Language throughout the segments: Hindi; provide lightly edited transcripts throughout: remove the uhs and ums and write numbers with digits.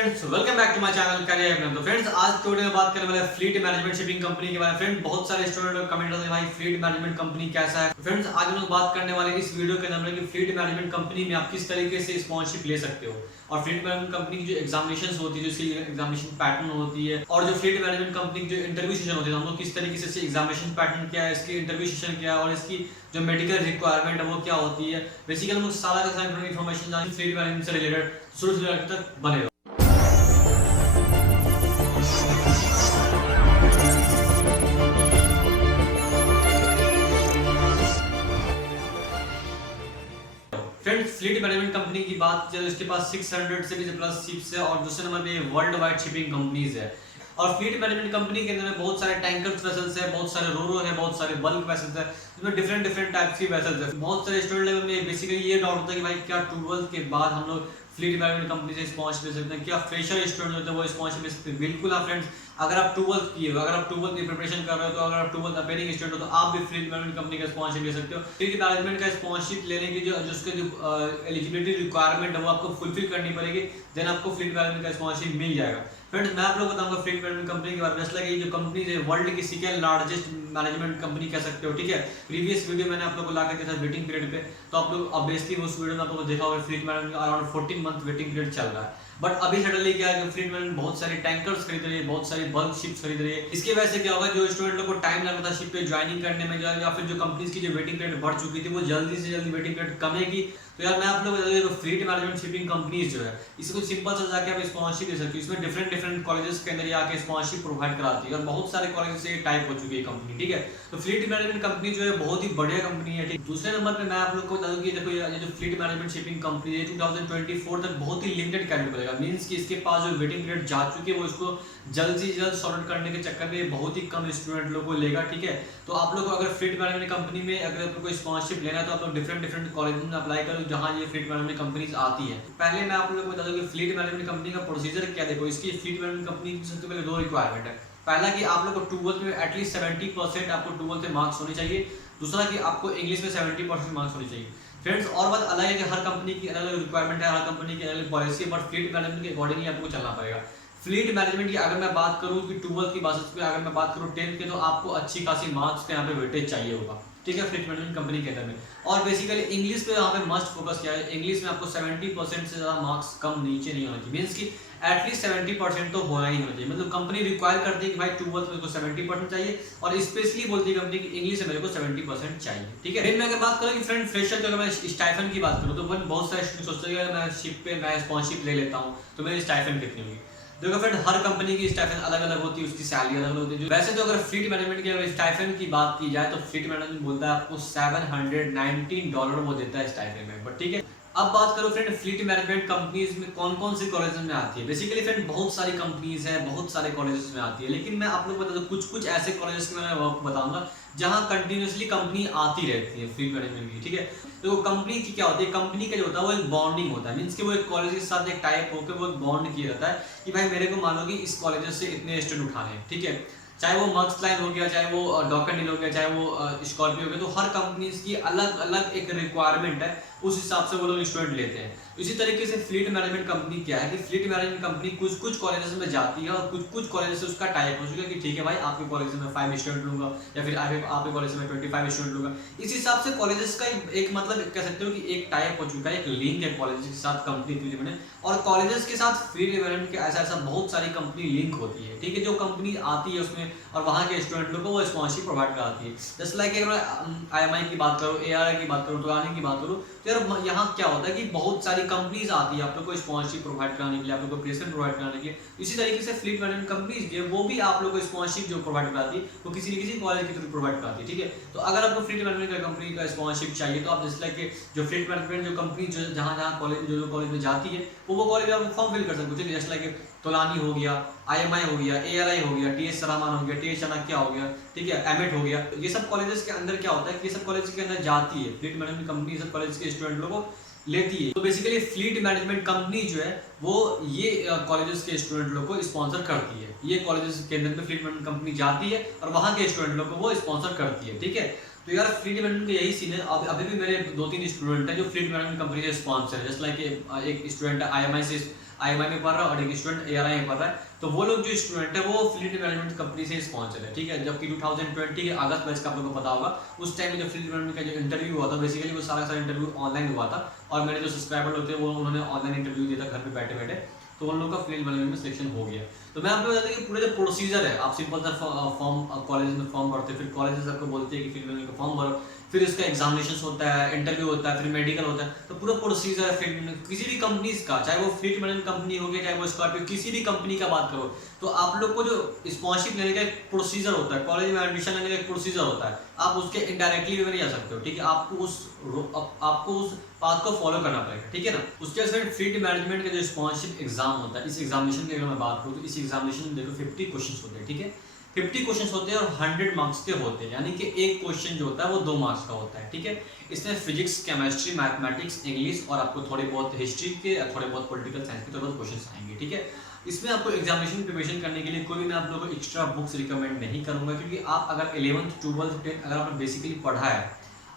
Friends, welcome back to my channel career में। तो फ्रेंड्स, आज के वीडियो में बात करने वाले फ्लीट मैनेजमेंट शिपिंग कंपनी के बारे में। फ्रेंड्स, बहुत सारे स्टूडेंट कमेंट करते हैं भाई फ्लीट मैनेजमेंट कंपनी कैसा है। फ्रेंड्स, आज हम लोग बात करने वाले इस वीडियो के अंदर कि फ्लीट मैनेजमेंट कंपनी में आप किस तरीके से स्पॉन्सरशिप ले सकते हो और फ्लीट मैनेजमेंट कंपनी की जो एग्जामिनेशन होती है, जो इसकी एग्जामिनेशन पैटर्न होती है और जो फ्लीट मैनेजमेंट कंपनी की जो इंटरव्यू सेशन होती है, हम लोग किस तरीके से एग्जामिनेशन पैटर्न क्या है, इसकी इंटरव्यू सेशन क्या है और इसकी जो मेडिकल रिक्वायरमेंट है वो क्या होती है। बेसिकली हम लोग सारा का सारा इन्फॉर्मेशन जानेंगे फ्लीट मैनेजमेंट से रिलेटेड। शुरू से लेकर तक बने रहो। फ्रेंड्स, फ्लीट मैनेजमेंट कंपनी की बात चले, इसके पास 600 से भी प्लस शिप्स है और दूसरे नंबर पे वर्ल्ड वाइड शिपिंग कंपनीज है। और फ्लीट मैनेजमेंट कंपनी के अंदर बहुत सारे टैंकर्स वेसल्स है, बहुत सारे रोरो है, बहुत सारे बल्क वेसल्स है, इसमें डिफरेंट टाइप्स की वेसल्स है। बहुत सारे स्टूडेंट लेवल में बेसिकली ये डाउट होता है कि भाई क्या 12th के बाद हम लोग फ्लीट मैनेजमेंट कंपनी से स्पॉन्सर ले सकते हैं, क्या फ्रेशर स्टूडेंट होते हैं वो स्पॉन्सर ले सकते हैं। बिल्कुल आप फ्रेंड्स, अगर आप 12th किए हो, अगर आप 12th की प्रिपरेशन कर रहे हो, तो अगर आप 12th अपेयरिंग स्टूडेंट हो तो आप भी फ्लीट मैनेजमेंट कंपनी का स्पॉन्सर ले सकते हो। फ्लीट मैनेजमेंट का स्पॉन्सरशिप लेने की जो एलिजिबिलिटी रिक्वायरमेंट है वो आपको फुलफिल करनी पड़ेगी, देन आपको फ्लीट मैनेजमेंट का स्पॉन्सरशिप मिल जाएगा। फ्रेंड्स, मैं आप लोगों को बताऊंगा फ्लीट मैनेजमेंट कंपनी के बारे में। जैसे कि जो कंपनी है वर्ल्ड की सेकंड लार्जेस्ट मैनेजमेंट कंपनी कह सकते हो, ठीक है। प्रीवियस वीडियो मैंने आप लोगों को लाकर दिया था वेटिंग पीरियड पे, तो आप लोग ऑब्वियसली उस वीडियो में आप लोगों को देखा होगा फ्लीट मैनेजमेंट का अराउंड 14 मंथ वेटिंग पीरियड चल रहा है। बट अभी सडनली क्या है कि फ्लीट मैनेजमेंट बहुत सारे टैंकर्स खरीद रही है, बहुत सारी बल्क शिप्स खरीद रही है। इसकी वजह से क्या होगा, जो स्टूडेंट लोग को टाइम लगता था शिप पे ज्वाइनिंग करने में या फिर जो कंपनीज की जो वेटिंग पीरियड बढ़ चुकी थी वो जल्दी से जल्दी वेटिंग पीरियड कमेगी। तो यार मैं आप लोगों को फ्लीट मैनेजमेंट शिपिंग कंपनीज जो है इसको सिंपल से जाके आप स्पॉन्सरशिप दे सकते हो। इसमें डिफरेंट कॉलेजेस के अंदर ये आके स्पॉन्सरशिप प्रोवाइड कराती है और बहुत सारे कॉलेज से टाइप हो चुकी है कंपनी, ठीक है। तो फ्लीट मैनेजमेंट कंपनी जो है बहुत ही बढ़िया कंपनी है, ठीक। दूसरे नंबर पे मैं आप लोग को बता दूं कि देखो ये जो फ्लीट मैनेजमेंट शिपिंग कंपनी है 2024 तक बहुत ही लिमिटेड कैंडिडेट बनेगा। मींस कि इसके पास जो वेटिंग पीरियड जा चुकी है वो इसको जल्द से जल्द सॉर्ट आउट करने के चक्कर में बहुत ही कम स्टूडेंट लोग को लेगा, ठीक है। तो आप लोग को अगर फ्लीट मैनेजमेंट कंपनी में अगर आपको कोई स्पॉन्सरशिप लेना है तो आप लोग डिफरेंट कॉलेज में अप्लाई करो जहां ये फ्लीट मैनेजमेंट कंपनीज आती है। पहले मैं आप लोगों को बता दूं कि फ्लीट मैनेजमेंट कंपनी का प्रोसीजर क्या। देखो, इसकी फ्लीट मैनेजमेंट कंपनी की सबसे पहले दो रिक्वायरमेंट है। पहला कि आप लोग को 12th में एटलीस्ट 70% आपको 12th में मार्क्स होने चाहिए। दूसरा कि आपको इंग्लिश में 70% मार्क्स होने चाहिए। फ्रेंड्स, और बात अलग है कि हर कंपनी की अलग अलग रिक्वायरमेंट है, हर कंपनी की अलग पॉलिसी है, बट फ्लीट मैनेजमेंट के अकॉर्डिंगली आपको चलना पड़ेगा। फ्लीट मैनेजमेंट की अगर मैं बात करूं कि 12th की बेसिस पे, अगर मैं बात करूं 10th के, तो आपको अच्छी खासी मार्क्स के यहाँ पे वेटेज चाहिए होगा, ठीक है, फ्लीट मैनेजमेंट कंपनी के अंदर में। और बेसिकली इंग्लिश पे यहाँ पे मस्ट फोकस किया है। इंग्लिश में आपको 70% से ज़्यादा मार्क्स कम नीचे नहीं होना चाहिए। मीन्स कि एटलीस्ट 70% तो होना ही होना चाहिए। मतलब कंपनी रिक्वायर करती है कि भाई 12th में को 70% चाहिए और स्पेशली बोलती है कंपनी की इंग्लिश में मेरे को 70% चाहिए, ठीक है। फिर मैं अगर बात करूँ कि फ्रेंड फ्रेशर, अगर मैं स्टाइफन की बात करूँ तो बहुत सारे स्टूडेंट सोचते हैं मैं शिप पे मैं स्पॉन्सरशिप ले लेता हूँ तो मेरी स्टाइफन कितनी होगी। देखो फ्रेंड, हर कंपनी की स्टाइफन अलग अलग होती है, उसकी सैलरी अलग अलग होती है। वैसे तो अगर फ्लीट मैनेजमेंट की अगर स्टाइफन की बात की जाए तो फ्लीट मैनेजमेंट बोलता है आपको $719 वो देता है स्टाइफन में, बट ठीक है। अब बात करो फ्रेंड फ्लीट मैनेजमेंट कंपनीज में कौन कौन सी कॉलेज में आती है। बेसिकली फ्रेंड बहुत सारी कंपनीज है, बहुत सारे कॉलेजेस में आती है, लेकिन मैं आप लोग को बता दूं कुछ ऐसे कॉलेजेस के मैं आपको बताऊंगा जहां कंटिन्यूसली कंपनी आती रहती है फ्लीट मैनेजमेंट की, ठीक है। तो कंपनी की क्या होती है, कंपनी का जो होता है वो एक बॉन्डिंग होता है। मीन्स कि वो एक कॉलेज के साथ एक टाइप होकर वो एक बॉन्ड किया रहता है कि भाई मेरे को मानो कि इस कॉलेज से इतने स्टूडेंट उठाने हैं, ठीक है। चाहे वो मर्क्स लाइन हो गया, चाहे वो डॉक्टर हो गया, चाहे वो स्कॉर्पियो हो गया, तो हर कंपनी की अलग अलग एक रिक्वायरमेंट है, उस हिसाब से वो लोग स्टूडेंट लेते हैं। इसी तरीके से फ्लीट मैनेजमेंट कंपनी क्या है कि फ्लीट मैनेजमेंट कंपनी कुछ कॉलेजेस में जाती है और कुछ कॉलेज से उसका टाइप हो चुका है कि ठीक है भाई आपके कॉलेज में 5 स्टूडेंट लूंगा या फिर आपके कॉलेज में 25 स्टूडेंट लूंगा। इस हिसाब से कॉलेजेस का एक मतलब कह सकते हो कि एक टाइप हो चुका है, एक लिंक है कॉलेज के साथ कंपनी में। और कॉलेजेस के साथ फ्लीट मैनेजमेंट के ऐसा बहुत सारी कंपनी लिंक होती है, ठीक है। जो कंपनी आती है उसमें और वहाँ के स्टूडेंट लोग को वो स्पॉन्सरशिप प्रोवाइड कराती है। जस्ट लाइक अगर IMI की बात करो, ARI की बात करो, टोलानी की बात करो, तो यार यहाँ क्या होता है कि बहुत सारी कंपनीज आती है आप लोग को स्पॉन्सरशिप प्रोवाइड कराने के लिए, आप लोग को प्लेसमेंट प्रोवाइड कराने के लिए। इसी तरीके से फ्लीट मैनेजमेंट कंपनीज जो वो भी आप लोग को स्पॉन्सरशिप जो प्रोवाइड कराती है वो किसी न किसी कॉलेज के थ्रू प्रोवाइड कराती है, ठीक है। तो अगर आपको फ्लीट मैनेजमेंट का कंपनी का स्पॉन्सरशिप चाहिए तो आप जस्ट लाइक जो फ्लीट मैनेजमेंट जो कंपनी जो जहाँ कॉलेज जो कॉलेज में जाती है वो कॉलेज आप फॉर्म फिल कर सकते हो, ठीक है। जस्ट लाइक तोलानी हो गया, IMI हो गया, ARI हो गया, TS सरामान हो गया, TS चाणक्य हो गया, ठीक है, एमेट हो गया। ये सब कॉलेजेस के अंदर क्या होता है कि ये सब कॉलेज के अंदर जाती है फ्लीट मैनेजमेंट कंपनी, सब कॉलेज के स्टूडेंट लोगों को लेती है। तो बेसिकली फ्लीट मैनेजमेंट कंपनी जो है वो ये कॉलेजेस के स्टूडेंट लोग को स्पॉन्सर करती है। ये कॉलेजेस के अंदर में फ्लीट मैनेजमेंट कंपनी जाती है और वहाँ के स्टूडेंट लोग को वो स्पॉन्सर करती है, ठीक है। तो यार फ्लीट मैनेजमेंट का यही सीन है। अभी भी मेरे 2-3 स्टूडेंट हैं जो फ्लीट मैनेजमेंट कंपनी से स्पॉन्सर है। जस्ट लाइक एक स्टूडेंट IMI से IMI में पढ़ रहा है और एक स्टूडेंट ARI में पढ़ रहा है। तो वो लोग जो स्टूडेंट है वो फ्लीट मैनेजमेंट कंपनी से स्पॉन्सर है, ठीक है। जबकि 2020 के अगस्त बैच का आप लोगों को पता होगा, उस टाइम में जो फ्लीट मैनेजमेंट का जो इंटरव्यू हुआ था, बेसिकली वो सारा इंटरव्यू ऑनलाइन हुआ था और मेरे जो सब्सक्राइबर लोग थे वो उन्होंने ऑनलाइन इंटरव्यू दिया था घर पे बैठे बैठे, तो उन लोगों का फ्लीट मैनेजमेंट में सिलेक्शन हो गया। तो मैं आपको बता दूं कि पूरे जो प्रोसीजर है, आप सिंपल सा फॉर्म कॉलेज में फॉर्म भरते, फिर कॉलेज आपको बोलते हैं कि फ्लीट मैनेजमेंट का फॉर्म भरो, फिर उसका एग्जामिनेशन होता है, इंटरव्यू होता है, फिर मेडिकल होता है। तो पूरा प्रोसीजर है फ्लीट किसी भी कंपनी का, चाहे वो फ्लीट मैनेजमेंट कंपनी हो गई, चाहे वो स्कॉर्पियो, किसी भी कंपनी का बात करो, तो आप लोग को जो स्पॉन्सरशिप लेने का एक प्रोसीजर होता है, कॉलेज में एडमिशन लेने का एक प्रोसीजर होता है, आप उसके इनडायरेक्टली वे में नहीं जा सकते हो, ठीक है। आपको उस पाथ को फॉलो करना पड़ेगा, ठीक है ना। उसके बाद फ्लीट मैनेजमेंट का जो स्पॉन्सरशिप एग्जाम होता है, इस एग्जामिनेशन की अगर मैं बात करूँ तो इस एग्जामिनेशन में देखो 50 क्वेश्चन होते हैं, ठीक है। 50 क्वेश्चन होते हैं और 100 मार्क्स के होते हैं, यानी कि एक क्वेश्चन जो होता है वो 2 मार्क्स का होता है, ठीक है। इसमें फिजिक्स, केमिस्ट्री, मैथमेटिक्स, इंग्लिश और आपको थोड़े बहुत हिस्ट्री के, थोड़े बहुत पॉलिटिकल साइंस के थोड़े बहुत क्वेश्चन आएंगे, ठीक है। इसमें आपको एग्जामिनेशन प्रिपरेशन करने के लिए कोई भी मैं आप लोगों को एक्स्ट्रा बुक्स रिकमेंड नहीं करूंगा, क्योंकि आप अगर 11th 12th 10th अगर आपने बेसिकली पढ़ा है,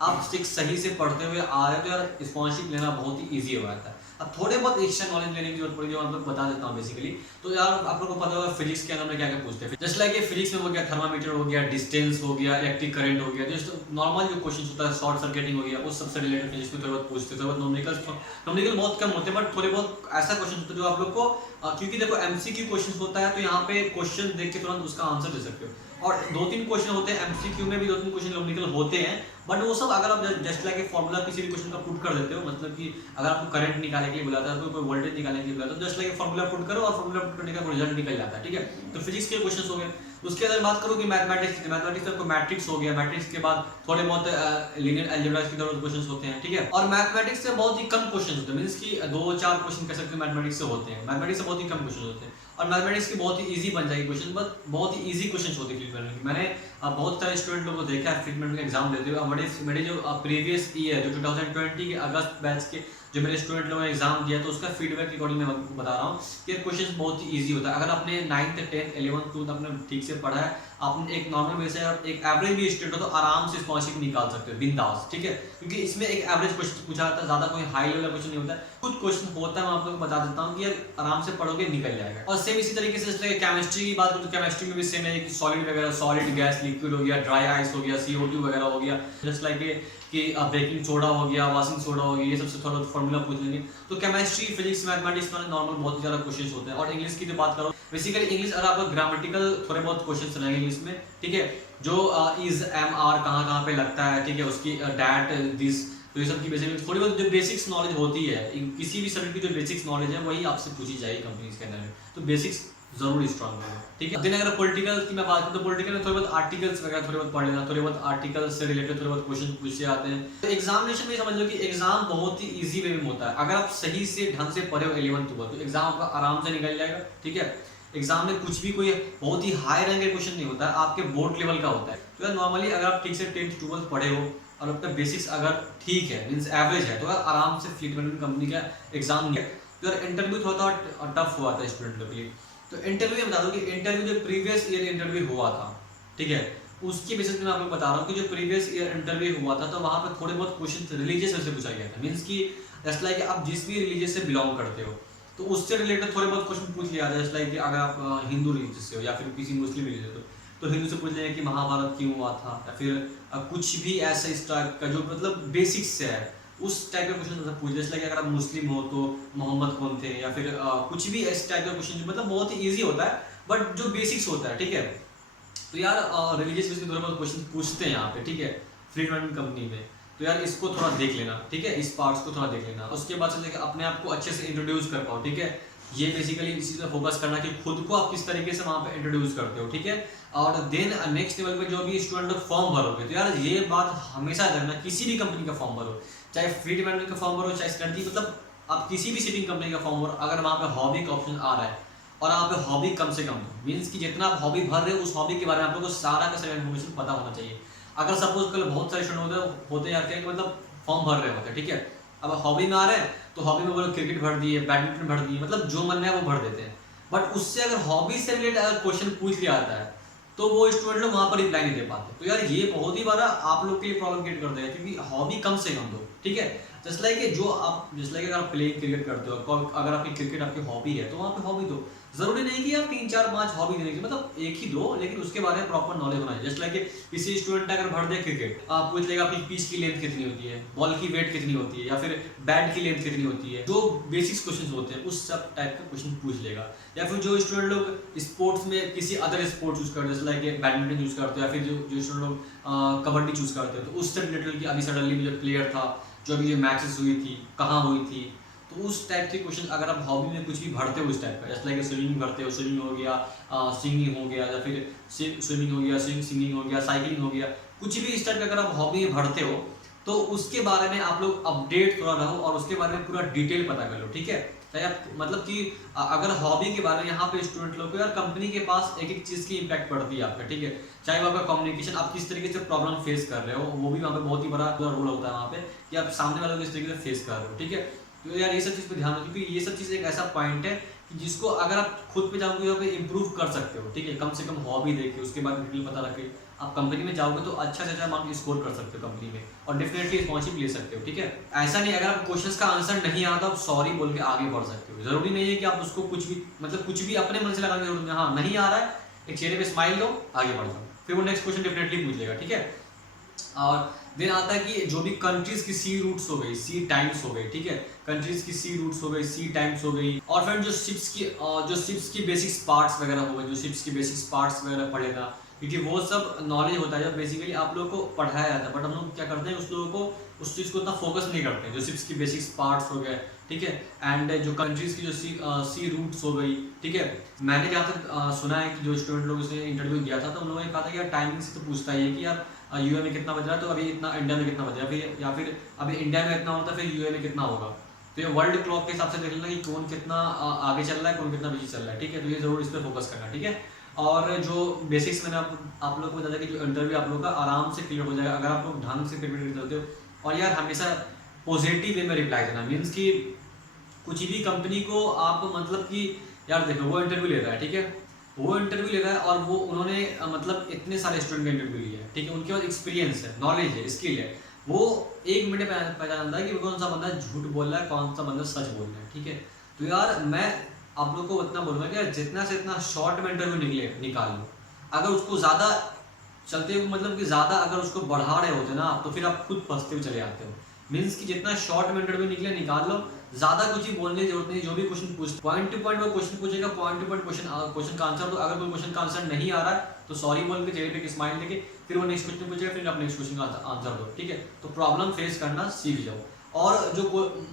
आप 6 सही से पढ़ते हुए आ रहे हो, तो यार स्पॉन्सरशिप लेना बहुत ही ईजी हो जाता है। अब थोड़े बहुत एक्स्ट्रा नॉलेज लेने की जरूरत पड़ी, जो आप लोग बता देता हूँ बेसिकली। तो यार आप लोगों को पता होगा फिजिक्स के अंदर में क्या क्या पूछते हैं, जस्ट लाइक फिजिक्स में हो गया थर्मामीटर हो गया, डिस्टेंस हो गया, इलेक्ट्रिक करंट हो गया, जो नॉर्मल जो क्वेश्चन होता है, शॉर्ट सर्किटिंग हो गया, उस सबसे रिलेटेड फिजिक्स में थोड़े बहुत पूछते हैं। थोड़े बहुत नॉमिकल बहुत कम होते हैं, बट थोड़े बहुत ऐसा क्वेश्चन होता है जो आप लोग को, क्योंकि देखो MCQ क्वेश्चन होता है, तो यहाँ पे क्वेश्चन देख के तुरंत उसका आंसर दे सकते हो, और 2-3 क्वेश्चन होते हैं MCQ में भी, 2-3 क्वेश्चन नॉमिकल होते हैं, बट वो सब अगर आप जस्ट लाइक फॉर्मूला किसी भी क्वेश्चन का पुट कर देते हो, मतलब कि अगर आपको करंट निकालने के लिए बुलाता है, तो कोई वोल्टेज निकालने के लिए बुलाता है, जस्ट लाइक फॉर्मूला पुट करो और फॉर्मूला पुट करने का रिजल्ट निकल जाता है, ठीक है। तो फिजिक्स के क्वेश्चन हो गए। उसके अंदर बात करूँ कि मैथमेटिक्स में आपको मैट्रिक्स हो गया, मैट्रिक्स के बाद थोड़े बहुत लीनियर अलजेब्रा के थोड़े क्वेश्चन होते हैं, ठीक है। और मैथमेटिक्स से बहुत ही कम क्वेश्चन होते हैं, मींस कि 2-4 क्वेश्चन कह सकते हैं मैथमेटिक्स से होते हैं, मैथमेटिक्स से बहुत ही कम क्वेश्चन होते हैं, और मैथमेटिक्स की बहुत ही इजी बन जाएगी क्वेश्चन, बस बहुत ही इजी क्वेश्चन होते हैं फ्लीट मैनेजमेंट की। मैंने बहुत सारे स्टूडेंट लोगों को देखा है फ्लीट मैनेजमेंट का एग्जाम देते हुए। मेरे जो प्रीवियस ईयर जो 2020 के अगस्त बैच के जो मेरे स्टूडेंट लोगों ने एग्जाम दिया, तो उसका फीडबैक के अकॉर्डिंग मैं आपको बता रहा हूँ कि क्वेश्चन बहुत ही ईजी होता है। अगर आपने 9th 10th 11th 12th आपने ठीक से पढ़ा है, आपने एक नॉर्मल वे से एक एवरेज भी स्टूडेंट हो, तो आराम से स्पॉन्सरशिप निकाल सकते हो बिंदास, ठीक है। क्योंकि इसमें एक एवरेज क्वेश्चन पूछा जाता है, ज्यादा कोई हाई लेवल क्वेश्चन नहीं होता है, कुछ क्वेश्चन होता है, मैं आप लोगों को बता देता हूँ कि यार आराम से पढ़ोगे निकल जाएगा। और सेम इसी तरीके से केमिस्ट्री की बात करूँ तो केमिस्ट्री में भी सेम है कि सॉलिड वगैरह, सॉलिड गैस लिक्विड हो गया, ड्राई आइस हो गया, CO2 वगैरह हो गया, जस्ट लाइक कि बेकिंग सोडा हो गया, वॉशिंग सोडा हो गया, ये सबसे थोड़ा फॉर्मूला पूछ लेंगे। तो केमिस्ट्री, फिजिक्स, मैथमेटिक्स में नॉर्मल बहुत ज्यादा क्वेश्चन होते हैं। और इंग्लिश की जो बात करो, बेसिकली इंग्लिश अगर आपको ग्रामेटिकल थोड़े बहुत क्वेश्चन रहेंगे इंग्लिश में, ठीक है। जो इज, एम, आर कहाँ पे लगता है, ठीक है, उसकी डैट, दिस, तो ये सब की बेसिकली थोड़ी बहुत जो बेसिक्स नॉलेज होती है, किसी भी सब्जेक्ट की जो बेसिक्स नॉलेज है वही आपसे पूछी जाएगी कंपनीज के अंदर में, तो बेसिक्स जरूर स्ट्रांग होगा, ठीक है। दिन अगर पॉलिटिकल की मैं बात करूँ तो पॉलिटिकल में थोड़े बहुत आर्टिकल्स वगैरह थोड़े बहुत पढ़ लेना, थोड़े बहुत आर्टिकल्स से रिलेटेड थोड़े बहुत क्वेश्चन पूछे जाते हैं। तो एग्जामिनेशन में समझ लो कि एग्जाम बहुत ही इजी वे में होता है, अगर आप सही से ढंग से पढ़े हो 11th 12th, तो एग्जाम आपका आराम से निकल जाएगा, ठीक है। एग्जाम में कुछ भी कोई बहुत ही हाई रैंक का क्वेश्चन नहीं होता है, आपके बोर्ड लेवल का होता है। तो नॉर्मली अगर आप ठीक से 10th 12th पढ़े हो और आपका बेसिक्स अगर ठीक है, मींस एवरेज है, तो आराम से फ्लीट मैनेजमेंट कंपनी का एग्जाम है। तो यार इंटरव्यू थोड़ा टफ हुआ था स्टूडेंट लोग के लिए। तो इंटरव्यू में बता दूं कि इंटरव्यू जो प्रीवियस ईयर इंटरव्यू हुआ था, ठीक है, उसकी बेसिस पे मैं आपको बता रहा हूँ कि जो प्रीवियस ईयर इंटरव्यू हुआ था, तो वहाँ पे थोड़े बहुत क्वेश्चन रिलीजियस से पूछा गया था, मींस कि जस्ट लाइक आप जिस भी रिलीजियस से बिलोंग करते हो, तो उससे रिलेटेड थोड़े बहुत क्वेश्चन पूछ लिया था। जस्ट लाइक अगर आप हिंदू रिलीजियस से हो या फिर किसी मुस्लिम रिलीजियस हो, तो हिंदू से पूछ लेंगे कि महाभारत क्यों हुआ था, या फिर कुछ भी ऐसा इस टाइप का जो मतलब बेसिक्स से है, उस टाइप का क्वेश्चन पूछ। जैसे अगर आप मुस्लिम हो तो मोहम्मद कौन थे, या फिर कुछ भी इस टाइप का क्वेश्चन, मतलब बहुत ही ईजी होता है, बट जो बेसिक्स होता है, ठीक है। तो यार रिलीजियस बेस पे थोड़े बहुत क्वेश्चन पूछते हैं यहाँ पे, ठीक है, फ्लीट मैनेजमेंट कंपनी में। तो यार इसको थोड़ा देख लेना, ठीक है, इस पार्ट्स को थोड़ा देख लेना। उसके बाद से अपने आप को अच्छे से इंट्रोड्यूस कर पाओ, ठीक है। ये बेसिकली इसी पे फोकस करना कि खुद को आप किस तरीके से वहाँ पे इंट्रोड्यूस करते हो, ठीक है। और देन नेक्स्ट लेवल पे जो भी स्टूडेंट लोग फॉर्म भरोगे, तो यार ये बात हमेशा करना, किसी भी कंपनी का फॉर्म भरो, चाहे फ्लीट मैनेजमेंट का फॉर्म भरो, चाहे स्टडी, मतलब आप किसी भी शिपिंग कंपनी का फॉर्म भरो, अगर वहाँ पे हॉबी का ऑप्शन आ रहा है और आप पे हॉबी कम से कम हो, मीन्स कि जितना आप हॉबी भर रहे हो उस हॉबी के बारे में आप लोगों को सारा का सारा इन्फॉर्मेशन पता होना चाहिए। अगर सपोज कल बहुत सारे स्टूडेंट होते हैं यार क्या, मतलब फॉर्म भर रहे होते हैं, ठीक है, अब हॉबी में आ रहे हैं तो हॉबी में वो लोग क्रिकेट भर दिए, बैडमिंटन भर दिए, मतलब जो मन है वो भर देते हैं। बट उससे अगर हॉबी से रिलेटेड अगर क्वेश्चन पूछ लिया जाता है तो वो स्टूडेंट लोग वहाँ पर रिप्लाई नहीं दे पाते। तो यार ये बहुत ही बार आप लोग के लिए प्रॉब्लम क्रिएट कर देगा, क्योंकि हॉबी कम से कम दो, ठीक है। जस्ट लाइक जो आप अगर आप प्लेइंग क्रिकेट करते हो, अगर आपकी क्रिकेट आपकी हॉबी है तो वहाँ पे हॉबी दो। जरूरी नहीं कि आप 3-4-5 हॉबी देने की, मतलब एक ही दो, लेकिन उसके बारे में प्रॉपर नॉलेज होना चाहिए। जस्ट लाइक किसी स्टूडेंट अगर भर दे क्रिकेट, आप पूछ लेगा आपकी पिच की लेंथ कितनी होती है, बॉल की वेट कितनी होती है, या फिर बैट की लेंथ कितनी होती है, जो बेसिक्स क्वेश्चन होते हैं उस सब टाइप का क्वेश्चन पूछ लेगा। या फिर जो स्टूडेंट लोग स्पोर्ट्स में किसी अदर स्पोर्ट चूज करते हैं, जैसे लाइक बैडमिंटन चूज करते हो, या फिर जो स्टूडेंट लोग कबड्डी चूज करते हैं, तो उससे रिलेटेड कि अभी सडनली जो प्लेयर था, जो अभी जो मैचेस हुई थी, कहाँ हुई थी, तो उस टाइप के क्वेश्चन अगर आप हॉबी में कुछ भी भरते हो उस टाइप का, जैसे लाइक स्विमिंग भरते हो, स्विमिंग हो गया, सिंगिंग हो गया, या फिर स्विमिंग हो गया, सिंगिंग हो गया, साइकिलिंग हो गया, कुछ भी इस टाइप का अगर आप हॉबी में भरते हो तो उसके बारे में आप लोग अपडेट थोड़ा रहो और उसके बारे में पूरा डिटेल पता कर लो, ठीक है। चाहे आप मतलब कि अगर हॉबी के बारे में यहाँ पे स्टूडेंट लोग को यार कंपनी के पास एक एक चीज़ की इंपैक्ट पड़ती है आपका, ठीक है। चाहे वो आपका कम्युनिकेशन, आप किस तरीके से प्रॉब्लम फेस कर रहे हो, वो भी वहाँ पे बहुत ही बड़ा रोल होता है वहाँ पे, कि आप सामने वालों को किस तरीके से फेस कर रहे हो, ठीक है। तो यार ये सब चीज़ पे ध्यान रखो, क्योंकि ये सब चीज़ एक ऐसा पॉइंट है कि जिसको अगर आप खुद पे जाओगे तो इम्प्रूव कर सकते हो, ठीक है। कम से कम हॉबी देखे, उसके बाद डिटेल पता रखे, आप कंपनी में जाओगे तो अच्छा से अच्छा मार्क्स स्कोर कर सकते हो कंपनी में, और डेफिनेटली स्पॉन्सरशिप ले सकते हो, ठीक है। ऐसा नहीं अगर आप क्वेश्चंस का आंसर नहीं आता आप सॉरी बोल के आगे बढ़ सकते हो। जरूरी नहीं है कि आप उसको कुछ भी मतलब कुछ भी अपने मन से लगाने की जरूरत नहीं, हाँ नहीं आ रहा है एक चेहरे पे स्माइल दो, आगे बढ़ जाओ, फिर वो नेक्स्ट क्वेश्चन डेफिनेटली पूछ लेगा, ठीक है। और देन आता है कि जो भी कंट्रीज की सी रूट्स हो गई, सी टाइम्स हो गई, ठीक है, कंट्रीज की सी रूट्स हो गई, सी टाइम्स हो गई, और फ्रेंड जो शिप्स की बेसिक्स पार्ट्स वगैरह हो गए, जो शिप्स की बेसिक्स पार्ट्स वगैरह पढ़ेगा, क्योंकि वो सब नॉलेज होता है जो बेसिकली आप लोगों को पढ़ाया जाता है, बट हम लोग क्या करते हैं उस लोगों को उस चीज़ को उतना फोकस नहीं करते हैं। जो शिप्स की बेसिक्स पार्ट्स हो गए, ठीक है, एंड जो कंट्रीज की जो सी रूट्स हो गई, ठीक है। मैंने जहाँ तक सुना है कि जो स्टूडेंट लोग उसने इंटरव्यू दिया था तो उन लोगों ने कहा था कि यार टाइमिंग से तो पूछता ही है कि यार यूए में कितना बज रहा है, तो अभी इतना इंडिया में कितना बज रहा है, फिर या फिर अभी इंडिया में इतना होता है फिर यूए में कितना होगा। तो ये वर्ल्ड क्लॉक के हिसाब से देख लेना कि कौन कितना आगे चल रहा है, कौन कितना पीछे चल रहा है, ठीक है। तो ये जरूर इस पर फोकस करना, ठीक है। और जो बेसिक्स मैंने आप लोग को बताया कि जो इंटरव्यू आप लोग का आराम से क्लियर हो जाएगा अगर आप लोग ढंग से प्रिपेयर करते हो। और यार हमेशा पॉजिटिव वे में रिप्लाई देना, मीन्स कि कुछ भी कंपनी को आप मतलब कि यार देखो वो इंटरव्यू ले रहा है, ठीक है, वो इंटरव्यू ले रहा है और वो उन्होंने मतलब इतने सारे स्टूडेंट का इंटरव्यू लिया है, ठीक है, उनके पास एक्सपीरियंस है, नॉलेज है, स्किल है, वो 1 मिनट में पहचानता है कि कौन सा बंदा झूठ बोल रहा है, कौन सा बंदा सच बोल रहा है, ठीक है। तो यार मैं आप लोग को इतना बोलूँगा कि यार जितना से इतना शॉर्ट में इंटरव्यू निकाल लो। अगर उसको ज़्यादा चलते हुए मतलब कि ज़्यादा अगर उसको बढ़ा रहे होते ना तो फिर आप खुद फंसते हुए चले जाते हो। मीन्स कि जितना शॉर्ट में इंटरव्यू निकाल लो, ज़्यादा कुछ ही बोलने की जरूरत नहीं। जो भी क्वेश्चन पूछ पॉइंट टू पॉइंट वो क्वेश्चन पूछेगा, पॉइंट टू पॉइंट क्वेश्चन का आंसर दो। अगर कोई क्वेश्चन का आंसर नहीं आ रहा है तो सॉरी बोल के चेहरे पे स्माइल देके फिर वो नेक्स्ट क्वेश्चन पूछेगा, फिर आप नेक्स्ट क्वेश्चन का आंसर दो, ठीक है। तो प्रॉब्लम फेस करना सीख जाओ और जो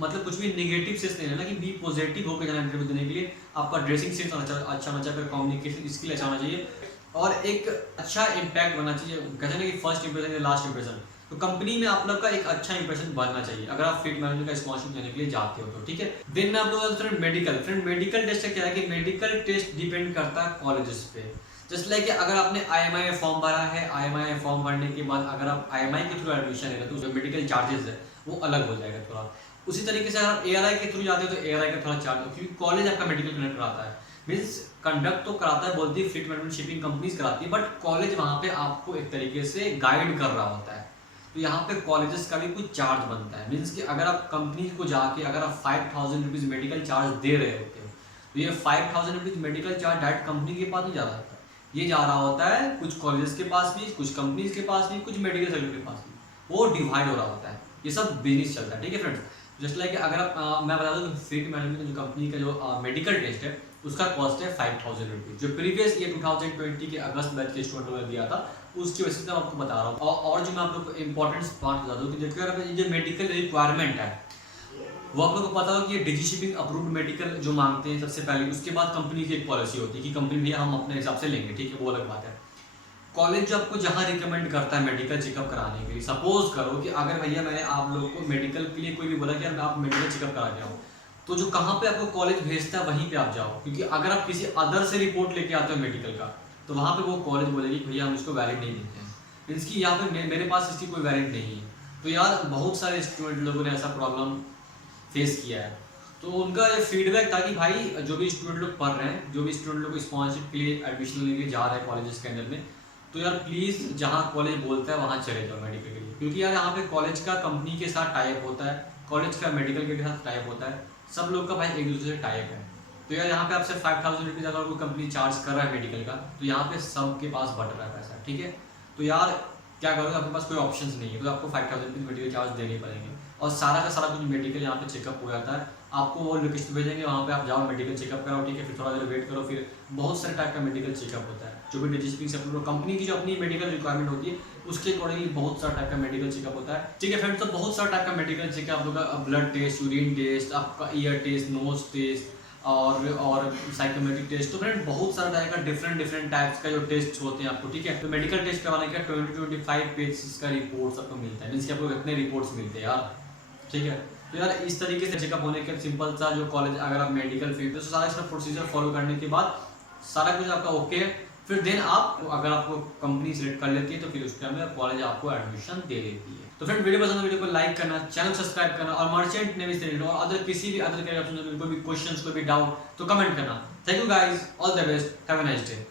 मतलब कुछ भी नेगेटिव सेंस नहीं लेना, कि बी पॉजिटिव होकर जाना इंटरव्यू देने के लिए। आपका ड्रेसिंग सेंस अच्छा होना चाहिए, कम्युनिकेशन स्किल अच्छा होना चाहिए और एक अच्छा इम्पैक्ट बनना चाहिए। कहते हैं कि फर्स्ट इंप्रेशन या लास्ट इंप्रेशन, तो कंपनी में आप लोग का एक अच्छा इंप्रेशन बनना चाहिए अगर आप फील्ड मैनेजमेंट का स्पॉन्सरशिप लेने के लिए जाते हो तो, ठीक है। देन आप लोग फ्रेंड मेडिकल टेस्ट क्या है कि मेडिकल टेस्ट डिपेंड करता है कॉलेजेस पे। जस्ट लाइक अगर आपने IMI में फॉर्म भरा है, IMI में फॉर्म भरने के बाद अगर आप IMI के थ्रू एडमिशन ले रहे हो तो जो मेडिकल चार्जेस है वो अलग हो जाएगा थोड़ा। उसी तरीके से अगर आप ARI के थ्रू जाते हो तो ARI का थोड़ा चार्ज, क्योंकि कॉलेज आपका मेडिकल कंडक्ट कराता है, मीन्स कंडक्ट तो कराता है, बोलती है फ्लीट मैनेजमेंट शिपिंग कंपनीज कराती है, बट कॉलेज वहाँ पे आपको एक तरीके से गाइड कर रहा होता है। तो यहाँ पे कॉलेजेस का भी कुछ चार्ज बनता है, मीन्स कि अगर आप कंपनी को जाके अगर आप 5000 रुपीज़ मेडिकल चार्ज दे रहे होते हो तो ये 5000 rupees medical charge direct company के पास नहीं जा रहा होता, ये जा रहा होता है कुछ कॉलेजेस के पास भी, कुछ कंपनीज के पास भी, कुछ मेडिकल सेक्टर के पास भी, वो डिवाइड हो रहा होता है। ये सब बिजनेस चलता है, ठीक है फ्रेंड्स। जस्ट लाइक अगर आप मैं बता दूँ कि फ्लीट मैनेजमेंट जो कंपनी का जो मेडिकल टेस्ट है उसका कॉस्ट है 5000 रुपीज़, जो प्रीवियस ईयर 2020 के अगस्त बैच के स्टूडेंट ने दिया था उसकी वजह से मैं आपको बता रहा हूँ। और जो मैं आप लोग को इंपॉर्टेंट पार्ट बता दूँ कि देखिए अगर ये मेडिकल रिक्वायरमेंट है वो आप लोग को पता हो कि डिजी शिपिंग अप्रूव्ड मेडिकल जो मांगते हैं सबसे पहले, उसके बाद कंपनी की एक पॉलिसी होती है कि कंपनी भी हम अपने हिसाब से लेंगे, ठीक है, वो अलग बात है। कॉलेज जो आपको जहाँ रिकमेंड करता है मेडिकल चेकअप कराने के लिए, सपोज करो कि अगर भैया मैंने आप लोग को मेडिकल के लिए कोई भी बोला कि आप मेडिकल चेकअप करा के आओ, तो जो कहाँ पे आपको कॉलेज भेजता है वहीं पे आप जाओ, क्योंकि अगर आप किसी अदर से रिपोर्ट लेके आते हो मेडिकल का तो वहाँ पे वो कॉलेज बोलेगी भैया हम इसको वैलिड नहीं देते हैं, इसकी यहाँ पे मेरे पास इसकी कोई वैलिड नहीं है। तो यार बहुत सारे स्टूडेंट लोगों ने ऐसा प्रॉब्लम फेस किया है। तो उनका ये फीडबैक था कि भाई जो भी स्टूडेंट लोग पढ़ रहे हैं, जो भी स्टूडेंट लोग स्पॉन्सरशिप के लिए एडमिशन लेने के लिए जा रहे हैं कॉलेजेस के अंदर में, तो यार प्लीज़ जहाँ कॉलेज बोलता है वहाँ चले जाओ मेडिकल के लिए, क्योंकि यार यहाँ पे कॉलेज का कंपनी के साथ टाइप होता है, कॉलेज का मेडिकल के साथ टाइप होता है, सब लोग का भाई एक दूसरे से टाइप है। तो यार यहाँ पे आपसे 5000 रुपीज़ अगर कोई कंपनी चार्ज कर रहा है मेडिकल का, तो यहाँ पे सबके पास बट रहा है पैसा, ठीक है। तो यार क्या करोगे, आपके पास कोई ऑप्शंस नहीं है, तो आपको 5000 रुपीज़ मेडिकल चार्ज देने पड़ेंगे। और सारा का सारा कुछ मेडिकल यहाँ पे चेकअप हो जाता है, आपको वो लोकेशन भेजेंगे, वहाँ पे आप जाओ मेडिकल चेकअप कराओ, ठीक है। फिर थोड़ा देर वेट करो, फिर बहुत सारे टाइप का मेडिकल चेकअप होता है, जो भी डिजिटल से कंपनी की जो अपनी मेडिकल रिक्वायरमेंट होती है उसके अकॉर्डिंगली बहुत सारा टाइप का मेडिकल चेकअप होता है, ठीक है फ्रेंड्स। तो बहुत सारा टाइप का मेडिकल चेकअप आप लोग का ब्लड टेस्ट, यूरिन टेस्ट, आपका ईयर टेस्ट, नोज टेस्ट और साइकोमेट्रिक टेस्ट। तो फ्रेंड बहुत सारा टाइप का डिफरेंट टाइप्स का जो टेस्ट होते हैं आपको, ठीक है। तो मेडिकल टेस्ट करवाने का 20-25 पेजेस का रिपोर्ट्स आपको मिलता है, मीन्स कि आपको इतने रिपोर्ट्स मिलते हैं यार, ठीक है। तो यार इस तरीके से चेकअप होने के सिंपल सा जो कॉलेज, अगर आप मेडिकल फील्ड तो सारा इसका प्रोसीजर फॉलो करने के बाद सारा कुछ आपका ओके है, फिर देन आप अगर आपको कंपनी सिलेक्ट कर लेती है तो फिर उसके अंदर कॉलेज आपको एडमिशन दे देती है। तो फ्रेंड वीडियो पसंद है, वीडियो को लाइक करना, चैनल सब्सक्राइब करना, और मर्चेंट नेवी से रिलेटेड और अदर किसी भी अदर कैरियर ऑप्शन कोई भी क्वेश्चंस, कोई भी डाउट तो कमेंट करना। Thank you guys, all the best, have a nice day.